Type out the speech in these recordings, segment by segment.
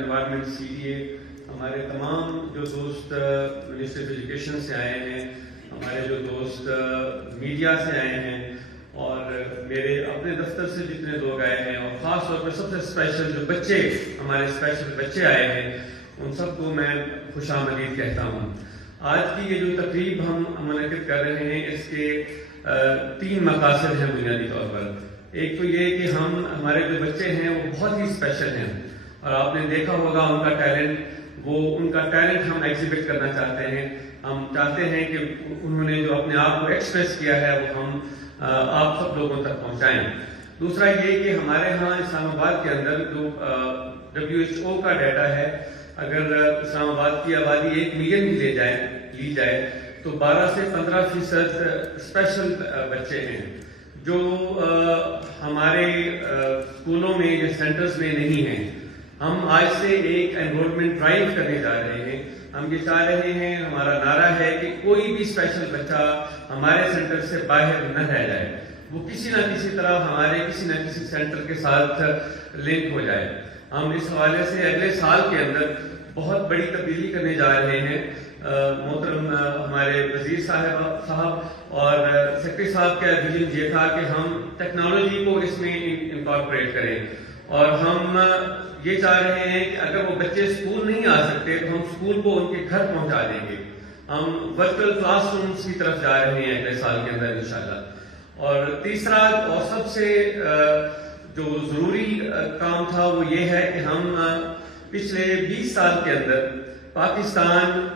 Environment CDA ہمارے تمام جو دوست منسٹری آف ایجوکیشن سے آئے ہیں، ہمارے جو دوست میڈیا سے آئے ہیں، اور میرے اپنے دفتر سے جتنے لوگ آئے ہیں، اور خاص طور پر سب سے اسپیشل جو بچے، ہمارے اسپیشل بچے آئے ہیں، ان سب کو میں خوش آمدید کہتا ہوں۔ آج کی یہ جو تقریب ہم منعقد کر رہے ہیں، اس کے 3 مقاصد ہیں بنیادی طور پر۔ ایک تو یہ کہ ہمارے جو بچے ہیں وہ بہت ہی اسپیشل ہیں، اور آپ نے دیکھا ہوگا ان کا ٹیلنٹ، ان کا ٹیلنٹ ہم ایگزیبٹ کرنا چاہتے ہیں۔ ہم چاہتے ہیں کہ انہوں نے جو اپنے آپ کو ایکسپریس کیا ہے وہ ہم آپ سب لوگوں تک پہنچائیں۔ دوسرا یہ کہ ہمارے ہاں اسلام آباد کے اندر جو WHO کا ڈیٹا ہے، اگر اسلام آباد کی آبادی 1 ملین بھی لی جائے تو 12 سے 15% اسپیشل بچے ہیں جو ہمارے اسکولوں میں یا سینٹرز میں نہیں ہیں۔ ہم آج سے ایک انرولمنٹ ڈرائیو کرنے جا رہے ہیں۔ ہم یہ چاہ رہے ہیں، ہمارا نعرہ ہے کہ کوئی بھی اسپیشل بچہ ہمارے سینٹر سے باہر نہ رہ جائے، وہ کسی نہ کسی طرح ہمارے کسی نہ کسی سینٹر کے ساتھ لنک ہو جائے۔ ہم اس حوالے سے اگلے سال کے اندر بہت بڑی تبدیلی کرنے جا رہے ہیں۔ محترم ہمارے وزیر صاحب اور سیکرٹری صاحب کا ویژن یہ تھا کہ ہم ٹیکنالوجی کو اس میں انکارپوریٹ کریں، اور ہم یہ چاہ رہے ہیں کہ اگر وہ بچے اسکول نہیں آ سکتے تو ہم اسکول کو ان کے گھر پہنچا دیں گے۔ ہم ورچوئل کلاس رومس کی طرف جا رہے ہیں اگلے سال کے اندر انشاءاللہ۔ اور تیسرا اور سب سے جو ضروری کام تھا وہ یہ ہے کہ ہم پچھلے 20 سال کے اندر پاکستان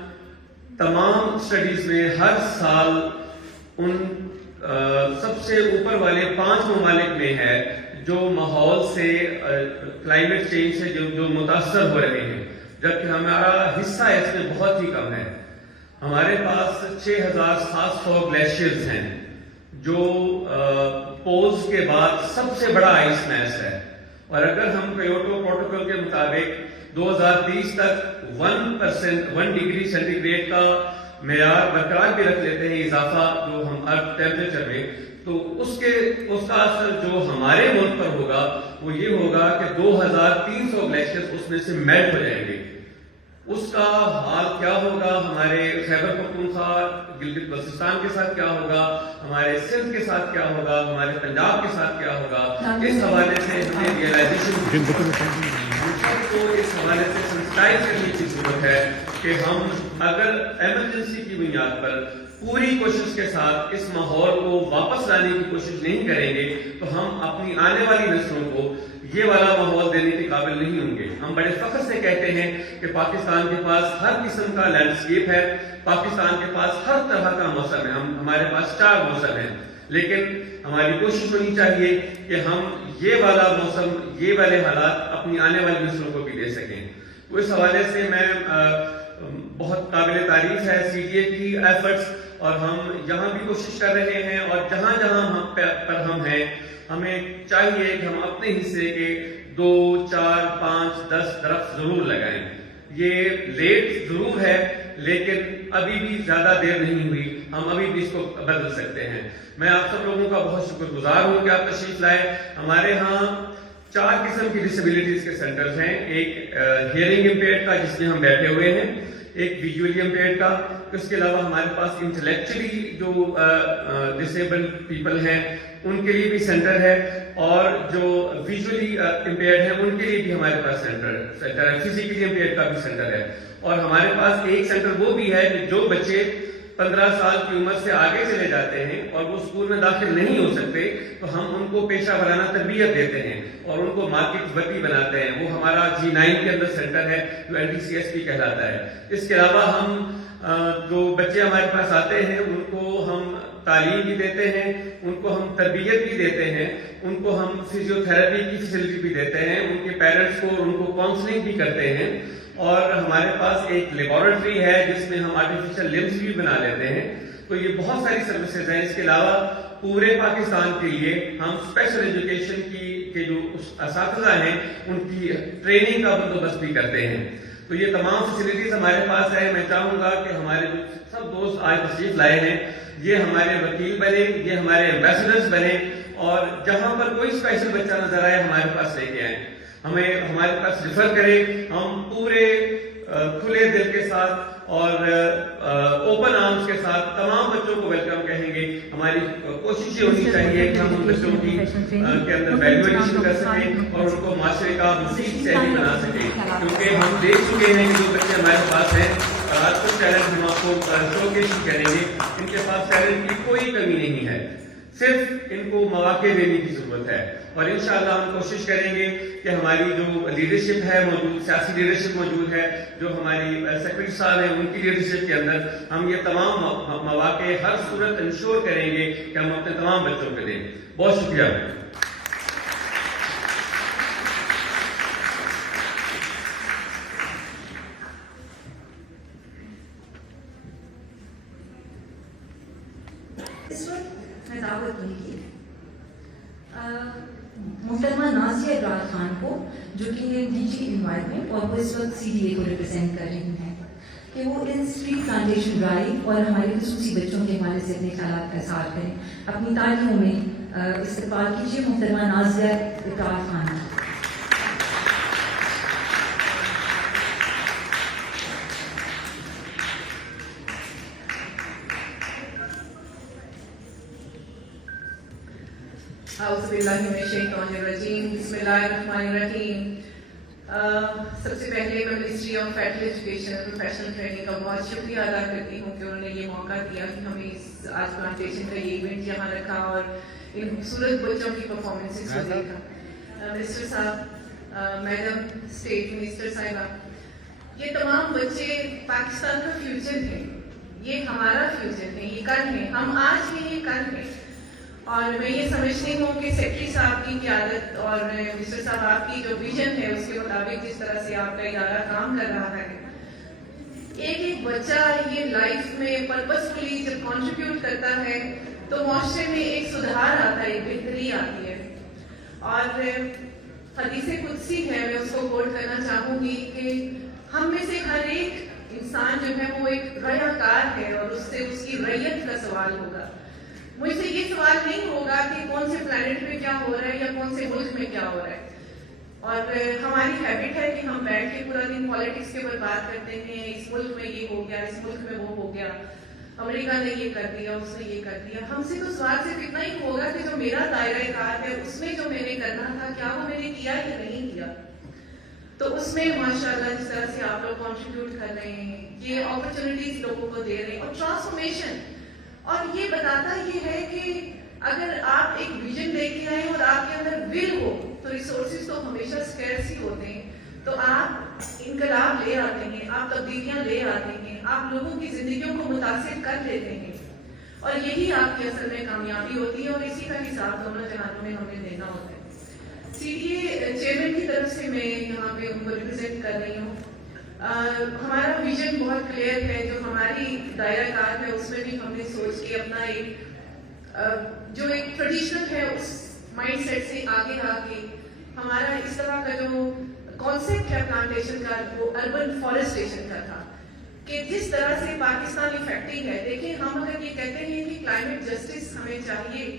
تمام اسٹڈیز میں ہر سال ان سب سے اوپر والے 5 ممالک میں ہے جو ماحول سے، کلائمیٹ چینج سے جو متاثر ہو رہے ہیں، جبکہ ہمارا حصہ اس میں بہت ہی کم ہے۔ ہمارے پاس 6700 گلیشیئرز ہیں جو پولز کے بعد سب سے بڑا آئس میس ہے، اور اگر ہم کیوٹو پروٹوکول کے مطابق 2030 تک 1 ڈگری سینٹی گریڈ کا معیار برقرار بھی رکھ لیتے ہیں، اضافہ جو ہم ارتھ ٹیمپریچر میں، تو اس کا اثر جو ہمارے ملک پر ہوگا وہ یہ ہوگا کہ 2300 گلیشیئرز اس میں سے میلٹ ہو جائیں گے۔ اس کا حال کیا ہوگا ہمارے خیبر پختونخوا، گلگت بلتستان کے ساتھ کیا ہوگا، ہمارے سندھ کے ساتھ کیا ہوگا، ہمارے پنجاب کے ساتھ کیا ہوگا، اس حوالے سے ہمیں ریئلائزیشن کو اس حوالے سے سنسٹائز کرنے کی ضرورت ہے کہ ہم اگر ایمرجنسی کی بنیاد پر پوری کوشش کے ساتھ اس ماحول کو واپس لانے کی کوشش نہیں کریں گے تو ہم اپنی آنے والی نسلوں کو یہ والا ماحول دینے کے قابل نہیں ہوں گے۔ ہم بڑے فخر سے کہتے ہیں کہ پاکستان کے پاس ہر قسم کا لینڈسکیپ ہے، پاکستان کے پاس ہر طرح کا موسم ہے، ہمارے پاس 4 موسم ہیں، لیکن ہماری کوشش ہونی چاہیے کہ ہم یہ والا موسم، یہ والے حالات اپنی آنے والی نسلوں کو بھی دے سکیں۔ تو اس حوالے سے میں بہت قابل تعریف ہے CDA کی ایفرٹس، اور ہم یہاں بھی کوشش کر رہے ہیں، اور جہاں پر ہم ہیں، ہمیں چاہیے کہ ہم اپنے حصے کے 2، 4، 5، 10 درخت ضرور لگائیں۔ یہ لیٹ ضرور ہے لیکن ابھی بھی زیادہ دیر نہیں ہوئی، ہم ابھی بھی اس کو بدل سکتے ہیں۔ میں آپ سب لوگوں کا بہت شکر گزار ہوں کہ آپ تشریف لائے۔ ہمارے ہاں 4 قسم کی ڈسیبلٹیز کے سینٹرز ہیں، ایک ہیئرنگ امپیئرڈ کا جس میں ہم بیٹھے ہوئے ہیں، ایک ویژولی امپیئرڈ کا، اس کے علاوہ ہمارے پاس انٹلیکچولی جو ڈسیبلڈ پیپل ہیں ان کے لیے بھی سینٹر ہے، اور جو ویژولی امپیئرڈ ہیں ان کے لیے بھی ہمارے پاس سینٹر ہے، فزیکلی امپیئرڈ کا بھی سینٹر ہے، اور ہمارے پاس ایک سینٹر وہ بھی ہے کہ جو بچے 15 سال کی عمر سے آگے چلے جاتے ہیں اور وہ اسکول میں داخل نہیں ہو سکتے تو ہم ان کو پیشہ ورانہ تربیت دیتے ہیں اور ان کو مارکیٹ ورتی بناتے ہیں۔ وہ ہمارا G9 کے اندر سینٹر ہے جو NDCSP کہلاتا ہے۔ اس کے علاوہ ہم جو بچے ہمارے پاس آتے ہیں ان کو ہم تعلیم بھی دیتے ہیں، ان کو ہم تربیت بھی دیتے ہیں، ان کو ہم فزیو تھراپی کی فیسلٹی بھی دیتے ہیں، ان کے پیرنٹس کو ان کو کاؤنسلنگ بھی کرتے ہیں، اور ہمارے پاس ایک لیبارٹری ہے جس میں ہم آرٹیفیشل لمبس بھی بنا لیتے ہیں۔ تو یہ بہت ساری سروسز ہیں۔ اس کے علاوہ پورے پاکستان کے لیے ہم اسپیشل ایجوکیشن کے جو اساتذہ ہیں ان کی ٹریننگ کا بندوبست بھی کرتے ہیں۔ تو یہ تمام فیسلٹیز ہمارے پاس ہے۔ میں چاہوں گا کہ ہمارے جو سب دوست آج تشریف لائے ہیں یہ ہمارے وکیل بنے، یہ ہمارے ایمبیسڈرز بنے، اور جہاں پر کوئی اسپیشل بچہ نظر آئے ہمارے پاس لے کے آئیں۔ ہمیں ہمارے پاس ریفر کریں. ہم پورے کھلے دل کے ساتھ اور اوپن آرمز کے ساتھ تمام بچوں کو ویلکم کہیں گے. ہماری کوشش یہ ہونی چاہیے کہ ہم ان بچوں کی کے اندر ویلیو ایڈیشن کر سکیں اور ان کو معاشرے کا مزید شہری بنا سکیں, کیونکہ ہم دیکھ چکے ہیں کہ جو بچے ہمارے پاس ہیں اور آج کچھ ٹیلنٹ ہم آپ کو شو کیس کریں گے, ان کے پاس ٹیلنٹ کی کوئی کمی نہیں ہے, صرف ان کو مواقع دینے کی ضرورت ہے. اور انشاءاللہ ہم کوشش کریں گے کہ ہماری جو لیڈرشپ ہے موجود, سیاسی لیڈرشپ موجود ہے, جو ہماری سیکرٹری صاحب ہیں ان کی لیڈرشپ کے اندر ہم یہ تمام مواقع ہر صورت انشور کریں گے کہ ہم اپنے تمام بچوں کو دیں. بہت شکریہ. اس وقت میں دعوت دوں گی محترمہ نازیہ ابرار خان کو, جو کہ ڈی جی انوائرمنٹ اور وہ اس وقت سی ڈی اے کو ریپرزینٹ کر رہی ہیں, کہ وہ ان اسٹریٹ پلانٹیشن ڈرائیو اور ہمارے خصوصی بچوں کے حوالے سے اپنے خیالات کا اظہار کریں. اپنی تالیوں میں استقبال کیجیے محترمہ نازیہ ابرار خان. اعوذ باللہ من الشیطان الرجیم, بسم اللہ الرحمن الرحیم. سب سے پہلے میں ministry of federal education professional training کا بہت شکریہ ادا کرتی ہوں کہ انہوں نے یہ موقع دیا کہ ہمیں اس آج پلانٹیشن کا یہ ایونٹ یہاں رکھا اور ان خوبصورت بچوں کی پرفارمنسز کو دیکھا. منسٹر صاحب, میڈم اسٹیٹ منسٹر صاحبہ, یہ تمام بچے پاکستان کا فیوچر ہیں, یہ ہمارا فیوچر ہے, یہ کل ہے, ہم آج ہیں, یہ کل ہے. اور میں یہ سمجھتی ہوں کہ سیکرٹری صاحب کی قیادت اور منسٹر صاحب آپ کی جو ویژن ہے اس کے مطابق جس طرح سے آپ کا ادارہ کام کر رہا ہے, ایک ایک بچہ یہ لائف میں پرپسفلی جب کنٹریبیوٹ کرتا ہے تو معاشرے میں ایک سدھار آتا ہے, ایک بہتری آتی ہے. اور حدیث قدسی ہے, میں اس کو کوٹ کرنا چاہوں گی کہ ہم میں سے ہر ایک انسان جو ہے وہ ایک ریا کار ہے اور اس سے اس کی ریت کا سوال ہوگا. مجھ سے یہ سوال نہیں ہوگا کہ کون سے پلانٹ پہ کیا ہو رہا ہے یا کون سے ملک میں کیا ہو رہا ہے. اور ہماری ہیبٹ ہے کہ ہم بیٹھ کے پورا دن پالیٹکس کے اوپر بات کرتے ہیں, اس ملک میں یہ ہو گیا, اس ملک میں وہ ہو گیا, امریکہ نے یہ کر دیا, اس نے یہ کر دیا. ہم سے تو سوال صرف اتنا ہی ہوگا کہ جو میرا دائرہ کار ہے اس میں جو میں نے کرنا تھا کیا وہ میں نے کیا یا نہیں کیا. تو اس میں ماشاءاللہ جس طرح سے آپ لوگ کنٹریبیوٹ کر رہے ہیں, یہ اپرچونیٹیز لوگوں کو دے رہے ہیں اور ٹرانسفارمیشن, اور یہ بتاتا یہ ہے کہ اگر آپ ایک ویژن لے کے آئیں اور آپ کے اندر ول ہو تو ریسورسز تو ہمیشہ اسکیئرس ہی ہوتے ہیں, تو آپ انقلاب لے آتے ہیں, آپ تبدیلیاں لے آتے ہیں, آپ لوگوں کی زندگیوں کو متاثر کر لیتے ہیں, اور یہی آپ کی اصل میں کامیابی ہوتی ہے اور اسی کا حساب دونوں جہانوں میں ہمیں دینا ہوتا ہے. سی ڈی اے چیئرمین کی طرف سے میں یہاں پہ ان کو ریپرزینٹ کر رہی ہوں. ہمارا ویژن بہت کلیئر ہے, جو ہماری دائرہ کار ہے اس میں بھی ہم نے سوچ کے اپنا ایک جو ایک ٹریڈیشنل ہے اس مائنڈ سیٹ سے آگے آ کے ہمارا اس طرح کا جو کانسیپٹ ہے پلانٹیشن کا وہ اربن فارسٹیشن کا تھا کہ جس طرح سے پاکستان افیکٹنگ ہے. دیکھیں, ہم اگر یہ کہتے ہیں کہ کلائمیٹ جسٹس ہمیں چاہیے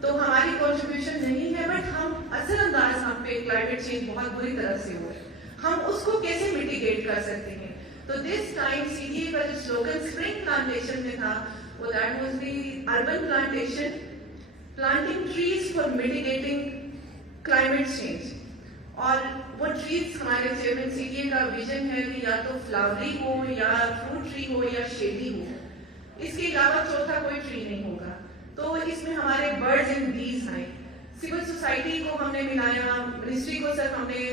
تو ہماری کنٹریبیوشن نہیں ہے, بٹ ہم اثر انداز ہم پہ کلائمیٹ چینج بہت بری طرح سے ہو ہے, ہم اس کو کیسے میٹیگیٹ کر سکتے ہیں. تو this time C D A کا جو سلوگن اسپرنگ پلانٹیشن میں تھا وہ that was the urban plantation, planting trees for mitigating climate change. اور وہ ٹریز ہمارے چیئرمین سی ڈی اے کا ویژن ہے کہ یا تو فلاوری ہو یا فروٹ ٹری ہو یا شیڈی ہو, اس کے علاوہ چوتھا کوئی ٹری نہیں ہوگا. تو اس میں ہمارے برڈز اینڈ بیز آئے, سول سوسائٹی کو ہم نے ملایا, منسٹری کو سر ہم نے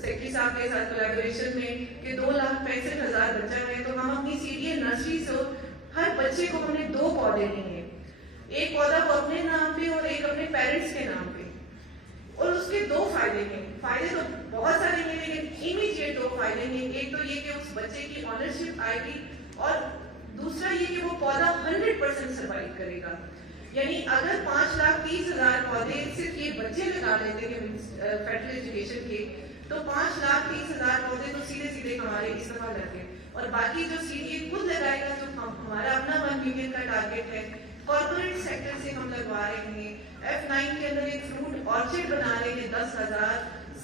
سیکرٹری صاحب کے ساتھ کولیبوریشن میں کہ 2,65,000 بچہ ہے تو ہم اپنی سی ڈی اے نرسری سے ہر بچے کو ہم نے 2 پودے دیے, ایک پودا وہ اپنے نام پہ اور ایک اپنے پیرنٹس کے نام پہ. اور اس کے 2 فائدے ہیں, فائدے تو بہت سارے ہیں لیکن امیڈیٹ 2 فائدے ہیں. ایک تو یہ کہ اس بچے کی آنرشپ آئے گی اور دوسرا یہ کہ وہ پودا 100% سروائیو کرے گا. یعنی اگر 5,30,000 پودے صرف یہ بچے لگا لیتے ہیں فیڈرل ایجوکیشن کے تو 5,30,000 پودے تو سیدھے سیدھے ہمارے استعمال لگے, اور باقی جو سی ڈی اے خود لگائے گا جو ہمارا اپنا 1 ملین کا ٹارگیٹ ہے کارپوریٹ سیکٹر سے ہم لگوا رہے ہیں. F9 کے اندر ایک فروٹ آرچرڈ بنا رہے ہیں 10,000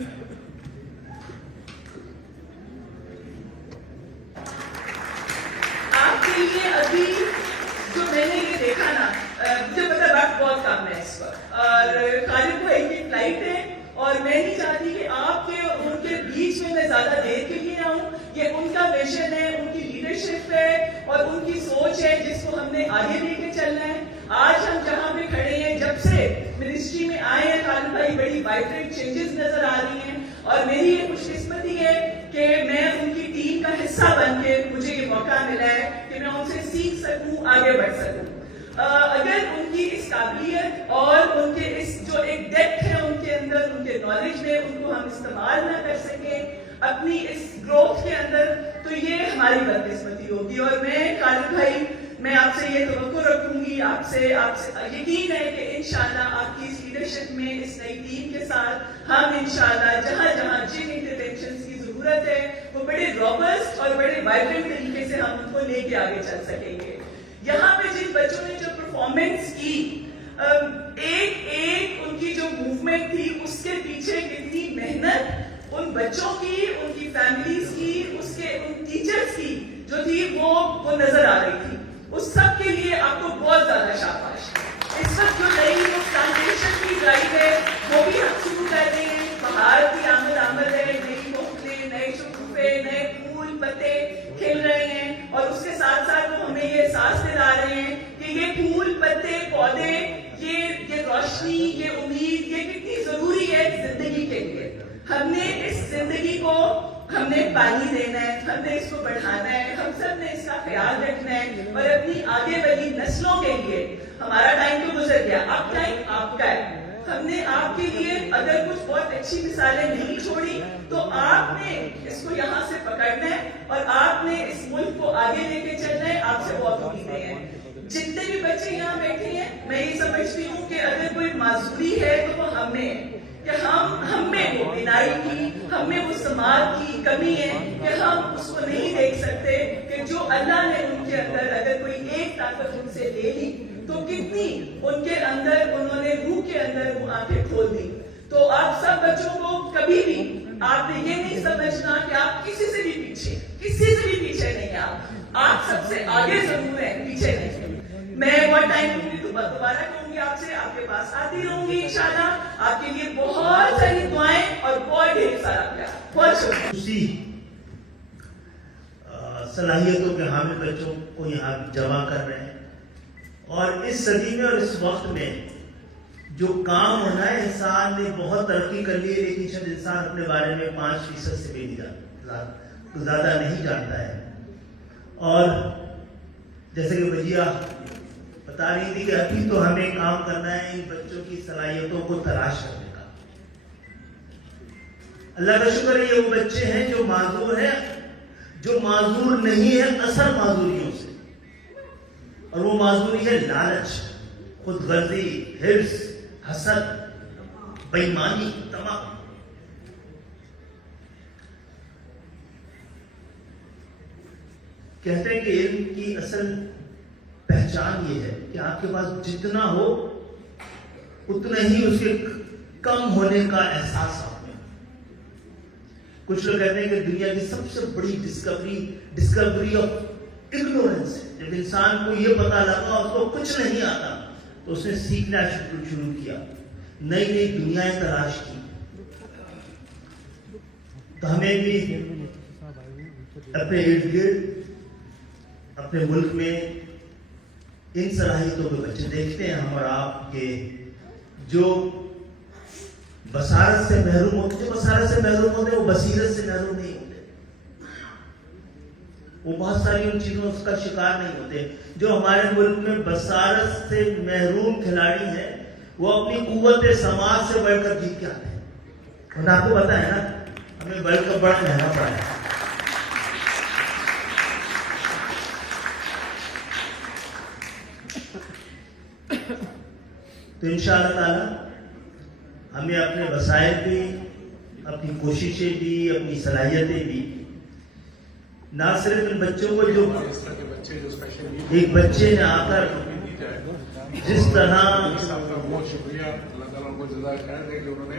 آپ کے لیے ابھی جو میں نے یہ دیکھا نا, مجھے پتا وقت بہت کم ہے اس وقت, اور خالد بھائی کی فلائٹ ہے, اور میں نہیں چاہتی کہ آپ کے اور ان کے بیچ میں زیادہ دیر کے لیے آؤں. یہ ان کا ویژن ہے, ان کی لیڈرشپ ہے, اور ان کی سوچ ہے جس کو ہم نے آگے لے کے چلنا ہے. آج ہم جہاں پہ کھڑے ہیں, جب سے منسٹری میں آئے ہیں خالد بھائی, بڑی وائبرنٹ چینجز نظر آ رہی ہیں, اور میری یہ خوش قسمتی ہے کہ میں ان کی ٹیم کا حصہ بن کے مجھے یہ موقع ملا ہے کہ میں ان سے سیکھ سکوں, آگے بڑھ سکوں. اگر ان کی اس قابلیت اور ان کے اس جو ایک ڈیپتھ ہے ان کے اندر, ان کے نالج میں, ان کو ہم استعمال نہ کر سکیں اپنی اس گروتھ کے اندر, تو یہ ہماری بدقسمتی ہوگی. اور میں خالد بھائی, میں آپ سے یہ توقع رکھوں گی, آپ سے یقین ہے کہ انشاءاللہ آپ کی اس لیڈرشپ میں, اس نئی ٹیم کے ساتھ ہم انشاءاللہ جہاں جہاں جن انٹرونشنز کی ضرورت ہے وہ بڑے روبسٹ اور بڑے وائبرنٹ طریقے سے ہم ان کو لے کے آگے چل سکیں گے. یہاں پہ جن بچوں نے جو پرفارمنس کی, ایک ایک ان کی جو موومنٹ تھی, اس کے پیچھے کتنی محنت ان بچوں کی, ان کی فیملیز کی, اس کے ان ٹیچرز کی جو تھی وہ نظر آ رہی تھی. اس سب کے لیے آپ کو بہت زیادہ شاباش. اس وقت جو نئی پلانٹیشن کی ڈرائیو ہے وہ بھی ہم شروع کر رہے ہیں. بہار کی آمد ہے, نئی محفلیں, نئے شکوفے, نئے پھول پتے کھل رہے ہیں, اور اس کے ساتھ ساتھ وہ ہمیں یہ احساس دلا رہے ہیں کہ یہ پھول پتے پودے, یہ روشنی, یہ امید, یہ کتنی ضروری ہے زندگی کے لیے. ہم نے اس زندگی کو ہم نے پانی دینا ہے, ہم نے اس کو بڑھانا ہے, ہم سب نے اس کا خیال رکھنا ہے, اور اپنی آگے والی نسلوں کے لیے. ہمارا ٹائم تو گزر گیا, اب ٹائم آپ کا ہے. ہم نے آپ کے لیے اگر کچھ بہت اچھی مثالیں نہیں چھوڑی تو آپ نے اس کو یہاں سے پکڑنا ہے, اور آپ نے اس ملک کو آگے لے کے چلنا ہے. آپ سے بہت امیدیں ہیں. جتنے بھی بچے یہاں بیٹھے ہیں, میں یہ سمجھتی ہوں کہ اگر کوئی معذوری ہے تو وہ ہم میں ہے, کہ ہم میں وہ بینائی کی, ہم میں وہ سماعت کی کمی ہے کہ ہم اس کو نہیں دیکھ سکتے کہ جو اللہ نے ان کے اندر اگر کوئی ایک طاقت ان سے لے لی تو کتنی ان کے اندر انہوں نے روح کے اندر وہ آنکھیں کھول دی. تو آپ سب بچوں کو کبھی بھی آپ نے یہ نہیں سمجھنا کہ آپ کسی سے بھی پیچھے نہیں. آپ سب سے آگے ضرور ہیں, پیچھے نہیں. میں بہت ٹائم دوں گی تو دوبارہ کہوں گی آپ سے, آپ کے پاس آتی رہوں گی انشاءاللہ. آپ کے لیے بہت ساری دعائیں اور بہت ڈھیر سارا پیار. بہت شکریہ. صلاحیتوں کے حامل بچوں کو یہاں جمع کر رہے ہیں, اور اس صدی میں اور اس وقت میں جو کام ہونا ہے, انسان نے بہت ترقی کر لی ہے, لیکن شاید انسان اپنے بارے میں 5% سے بھی زیادہ نہیں جانتا ہے. اور جیسے کہ وجیہ بتا رہی تھی کہ ابھی تو ہمیں کام کرنا ہے ان بچوں کی صلاحیتوں کو تلاش کرنے کا. اللہ کا شکر ہے یہ وہ بچے ہیں جو معذور ہیں, جو معذور نہیں ہے اثر معذوریوں سے, اور وہ معذوری ہے لالچ, خود غرضی, حرص, حسد, بےایمانی, تمام. کہتے ہیں کہ علم کی اصل پہچان یہ ہے کہ آپ کے پاس جتنا ہو اتنا ہی اس کے کم ہونے کا احساس آپ میں. کچھ لوگ کہتے ہیں کہ دنیا کی سب سے بڑی ڈسکوری آف اگنورینس ہے. جب انسان کو یہ پتا لگا اس کو کچھ نہیں آتا تو اس نے سیکھنا شروع کیا, نئی نئی دنیایں تلاش کی. تو ہمیں بھی اپنے ارد گرد, اپنے ملک میں ان صلاحیتوں کے بچے دیکھتے ہیں ہم اور آپ کے جو بصارت سے محروم ہوتے, وہ بصیرت سے محروم نہیں ہوتے. وہ بہت ساری ان چیزوں کا شکار نہیں ہوتے. جو ہمارے ملک میں بصارت سے محروم کھلاڑی ہیں وہ اپنی قوت سماعت سے بڑھ کر جیت کے آتے ہیں. اور آپ کو پتا ہے نا, ہمیں ورلڈ کپ بڑا مہنگا پڑا ہے. تو انشاءاللہ تعالی ہمیں اپنے وسائل بھی, اپنی کوششیں بھی, اپنی صلاحیتیں بھی, نہ صرف ان بچوں کو جو ایک بچے نے آ کر جس طرح بہت شکریہ, اللہ تعالیٰ کو جزائے خیر دے کہ انہوں نے